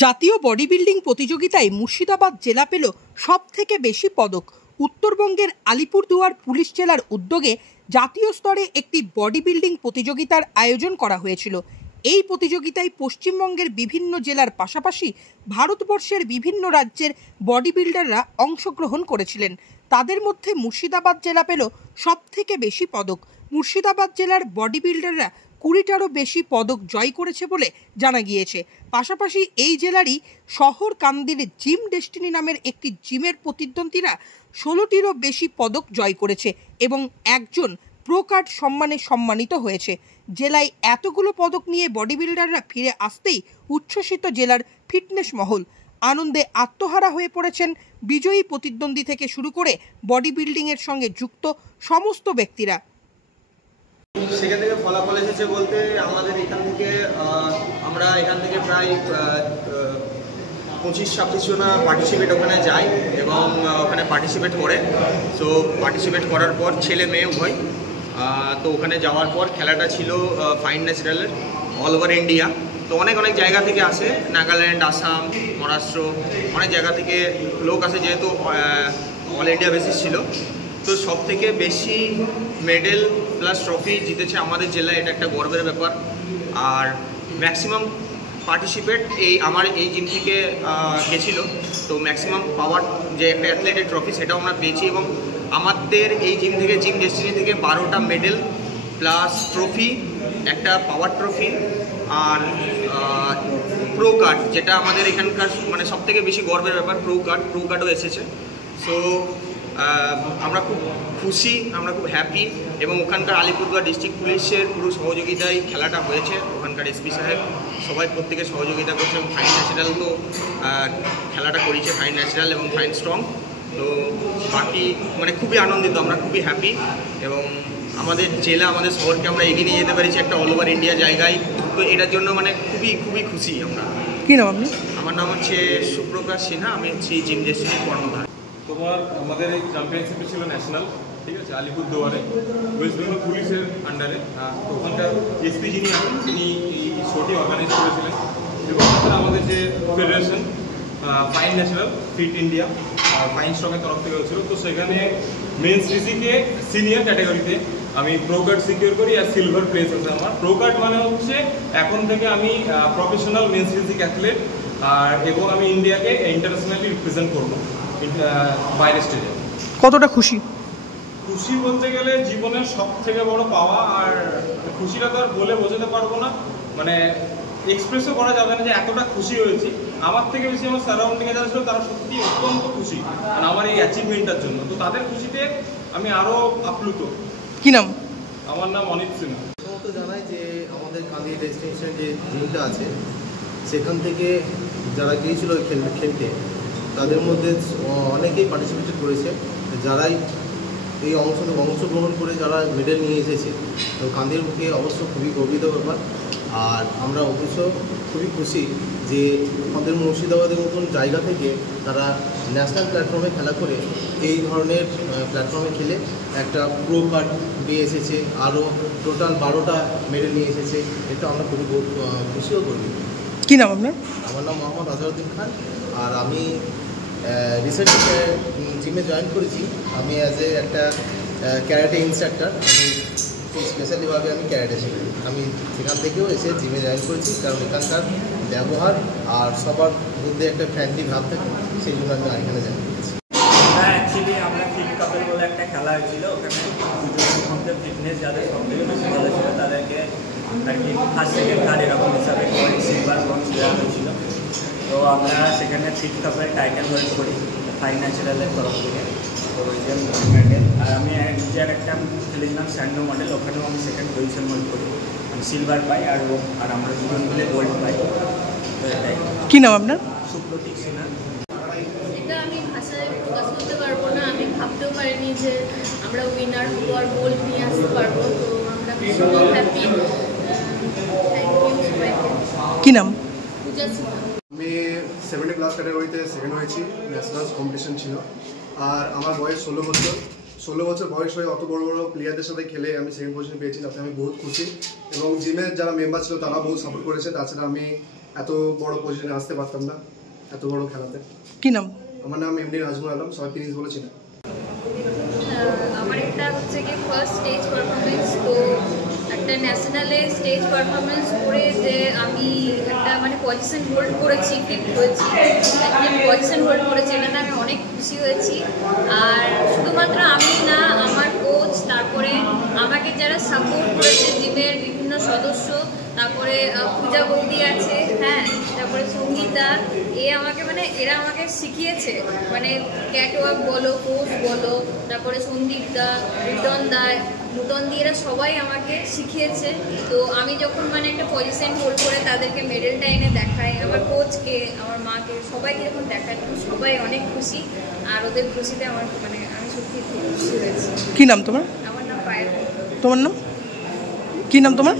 জাতীয় body building প্রতিযোগিতায় মুর্শিদাবাদ জেলা পেল সবথেকে বেশি পদক। উত্তরবঙ্গের আলিপুরদুয়ার পুলিশ জেলার উদ্যোগে জাতীয় স্তরে একটি বডি বিল্ডিং প্রতিযোগিতার আয়োজন করা হয়েছিল। এই প্রতিযোগিতায় পশ্চিমবঙ্গের বিভিন্ন জেলার পাশাপাশি ভারতবর্ষের বিভিন্ন রাজ্যের বডি বিল্ডাররা অংশগ্রহণ করেছিলেন। তাদের মধ্যে মুর্শিদাবাদ জেলা পেল সবথেকে বেশি পদক। মুর্শিদাবাদ জেলার বডি বিল্ডাররা 20টারও বেশি পদক জয় করেছে বলে জানা গিয়েছে। পাশাপাশি এই জেলারই শহর কান্দির জিম ডেস্টিনি নামের একটি জিমের প্রতিদ্বন্দ্বীরা 16টিরও বেশি পদক জয় করেছে এবং একজন প্রো কার্ড সম্মানে সম্মানিত হয়েছে। জেলায় এতগুলো পদক নিয়ে বডি বিল্ডাররা ফিরে আসতেই উচ্ছ্বসিত জেলার ফিটনেস মহল। আনন্দে আত্মহারা হয়ে পড়েছেন বিজয়ী প্রতিদ্বন্দ্বী থেকে শুরু করে বডি বিল্ডিংয়ের সঙ্গে যুক্ত সমস্ত ব্যক্তিরা। সেখান থেকে ফলাফল এসেছে বলতে আমরা এখান থেকে প্রায় 25-26 জনা পার্টিসিপেট ওখানে যায় এবং ওখানে পার্টিসিপেট করে। সো পার্টিসিপেট করার পর ছেলে মেয়ে উভয়, তো ওখানে যাওয়ার পর খেলাটা ছিল ফাইন ন্যাচারালের অল ওভার ইন্ডিয়া। তো অনেক জায়গা থেকে আসে, নাগাল্যান্ড, আসাম, মহারাষ্ট্র, অনেক জায়গা থেকে লোক আসে, যেহেতু অল ইন্ডিয়া বেসিস ছিল। তো সব থেকে বেশি মেডেল প্লাস ট্রফি জিতেছে আমাদের জেলায়, এটা একটা গর্বের ব্যাপার। আর ম্যাক্সিমাম পার্টিসিপেট আমার এই জিম থেকে গেছিলো, তো ম্যাক্সিমাম পাওয়ার যে একটা অ্যাথলেটের ট্রফি সেটাও আমরা পেয়েছি। এবং আমাদের এই জিম থেকে, জিম ডেস্টিনি থেকে 12টা মেডেল প্লাস ট্রফি, একটা পাওয়ার ট্রফি আর প্রো কার্ড, যেটা আমাদের এখানকার মানে সব থেকে বেশি গর্বের ব্যাপার, প্রো কার্ডও এসেছে। সো আমরা খুব খুশি, আমরা খুব হ্যাপি। এবং ওখানকার আলিপুরদুয়ার ডিস্ট্রিক্ট পুলিশের পুরো সহযোগিতায় খেলাটা হয়েছে। ওখানকার এসপি সাহেব সবাই প্রত্যেকে সহযোগিতা করছে। এবং ফাইন ন্যাচারাল তো খেলাটা করেছে, ফাইন ন্যাচারাল এবং ফাইন স্ট্রং। তো বাকি মানে খুবই আনন্দিত, আমরা খুবই হ্যাপি। এবং আমাদের জেলা, আমাদের শহরকে আমরা এগিয়ে নিয়ে যেতে পেরেছি একটা অল ওভার ইন্ডিয়া জায়গায়। তো এটার জন্য মানে খুবই খুশি আমরা। কী নাম আপনি? আমার নাম হচ্ছে সুপ্রকাশ সিনহা, আমি হচ্ছি জিম ডেস্টিনির কর্ণধার। আমাদের এই চ্যাম্পিয়নশিপে ছিল ন্যাশনাল, ঠিক আছে, আলিপুরদুয়ারে ওয়েস্ট বেঙ্গল পুলিশের আন্ডারে। তো ওখানকার এসপি যিনি আছেন তিনি এই শোটি অর্গানাইজ করেছিলেন। এবং তাছাড়া আমাদের যে federation fine natural fit India fine স্ট্রংয়ের তরফ থেকে হয়েছিল। তো সেখানে মেন্স ফিজিকে সিনিয়র ক্যাটাগরিতে আমি প্রো কার্ড সিকিউর করি আর সিলভার প্লেস আছে আমার। প্রো কার্ড মানে হচ্ছে এখন থেকে আমি প্রফেশনাল মেন্স ফিজিক অ্যাথলেট, আর এবং আমি ইন্ডিয়াকে ইন্টারন্যাশনালি রিপ্রেজেন্ট করবো বাইরে স্টেজে। কতটা খুশি? খুশি বলতে গেলে জীবনের সব থেকে বড় পাওয়া। আর খুশিটা তো আর বলে বোঝাতে পারবো না, মানে এক্সপ্রেসও করা যাবে না যে এতটা খুশি হয়েছি। আমার থেকে বেশি আমার সারাউন্ডিংয়ে যারা ছিল তারা সত্যি অত্যন্ত খুশি আমার এই অ্যাচিভমেন্টটার জন্য। তো তাদের খুশিতে আমি আরও আপ্লুত। কি নাম? আমার নাম অনিত সিনহা। প্রথমত জানাই যে আমাদের কান্দি ডেস্টিনেশন যে জিমটা আছে সেখান থেকে যারা গিয়েছিল খেলতে তাদের মধ্যে অনেকেই পার্টিসিপেট করেছে। যারাই এই অংশগ্রহণ করে যারা মেডেল নিয়ে এসেছে, তো কান্দির মুখে অবশ্য খুবই গর্বিত ব্যাপার। আর আমরা অবশ্য খুবই খুশি যে আমাদের মুর্শিদাবাদের মতন জায়গা থেকে তারা ন্যাশনাল প্ল্যাটফর্মে খেলা করে এই ধরনের প্ল্যাটফর্মে খেলে একটা প্রো কার্ড নিয়ে এসেছে, আরও টোটাল 12টা মেডেল নিয়ে এসেছে। এটা আমরা খুবই খুশিও করি। কী নাম আপনার? আমার নাম মোহাম্মদ আজহারউদ্দিন খান। আর আমি রিসেন্টলি জিমে জয়েন করেছি। আমি অ্যাজ একটা ক্যারাটে ইনস্ট্রাক্টর, আমি স্পেশালিভাবে আমি ক্যারাটে শিখি। আমি সেখান থেকেও এসে জিমে জয়েন করেছি, কারণ এখানকার ব্যবহার আর সবার মধ্যে একটা ফ্রেন্ডলি ভাব থাকে, সেই জন্য আমি এখানে জয়েন করেছি। হ্যাঁ, অ্যাকচুয়ালি আমরা ফিট কাপেল বলে একটা খেলা হয়েছিল। ওখানে দুজনের মধ্যে ফিটনেস যাদের সব থেকে বেশি ভালো ছিল তাদেরকে আর কি ফার্স্ট সেকেন্ড থার্ড এরকম হিসাবে সিলভার ব্রোঞ্জ দেওয়া হয়েছিল। তো আমরা সেখানে ফিট কাপের টাইটেল হোল্ড করি ফাইন ন্যাচারালের তরফ থেকে, তো মেডেল। আর আমি নিজের একটা খেলেছিলাম স্যান্ডো মডেল, ওখানেও আমি সেকেন্ড পজিশন হোল্ড করি, আমি সিলভার পাই আর আমরা দুজন মিলে গোল্ড পাই। তো এটাই। কী নাম আপনার? সুপ্রতীক সিনহা। এটা আমি ভাষায় প্রকাশ করতে পারবো না, আমি ভাবতেও পারিনি যে আমরা উইনার হবো আর গোল্ড নিয়ে আসতে পারবো। তো আমরা খুবই হ্যাপি। থ্যাংক ইউ সবাইকে। কী নাম? পূজা সিনহা। আমি 70 ক্লাস ক্যাটাগরিতে সেকেন্ড হয়েছি, ন্যাশনাল কম্পিটিশন ছিল। আর আমার বয়স 16 বছর বয়স হয়ে অত বড় প্লেয়ারদের সাথে খেলে আমি সেকেন্ড পজিশন পেয়েছি, তাতে আমি বহুত খুশি। এবং জিমের যারা মেম্বার ছিল তারা বহুত সাপোর্ট করেছে। তাছাড়া আমি এত বড় পজিশনে আসতে পারতাম না, এত বড় খেলাতে। কি নাম? আমার নাম এমডি নাজমুল আলম, সবাই প্রিন্স বলেছিলেন। আমার একটা হচ্ছে কি ফার্স্ট স্টেজ পারফরমেন্স, তো একটা ন্যাশনালে স্টেজ পারফরমেন্স করে যে আমি একটা মানে পজিশন হোল্ড করেছি, ফিফথ হয়েছি, পজিশন হোল্ড করেছি, এটাতে আমি অনেক খুশি হয়েছি। আর শুধুমাত্র আমি না, আমার কোচ, তারপরে আমাকে যারা সাপোর্ট করেছে জিমের বিভিন্ন সদস্য, তারপরে পূজা বৌদি আছে, হ্যাঁ, তারপরে সঙ্গীতা, এরা আমাকে শিখিয়েছে, মানে ক্যাটওয়াক বলো, কোচ বলো, তারপরে সন্দীপ দা, নূতন দি, এরা সবাই আমাকে শিখিয়েছে। তো আমি যখন মানে একটা পজিশন হোল্ড করে তাদেরকে মেডেলটা এনে দেখাই, আমার কোচকে, আমার মাকে, সবাইকে যখন দেখাই তখন সবাই অনেক খুশি। আর ওদের খুশিতে আমার মানে আমি সত্যি খুব খুশি হয়েছি। কি নাম তোমার? আমার নাম পায়েল। তোমার নাম? কি নাম তোমার?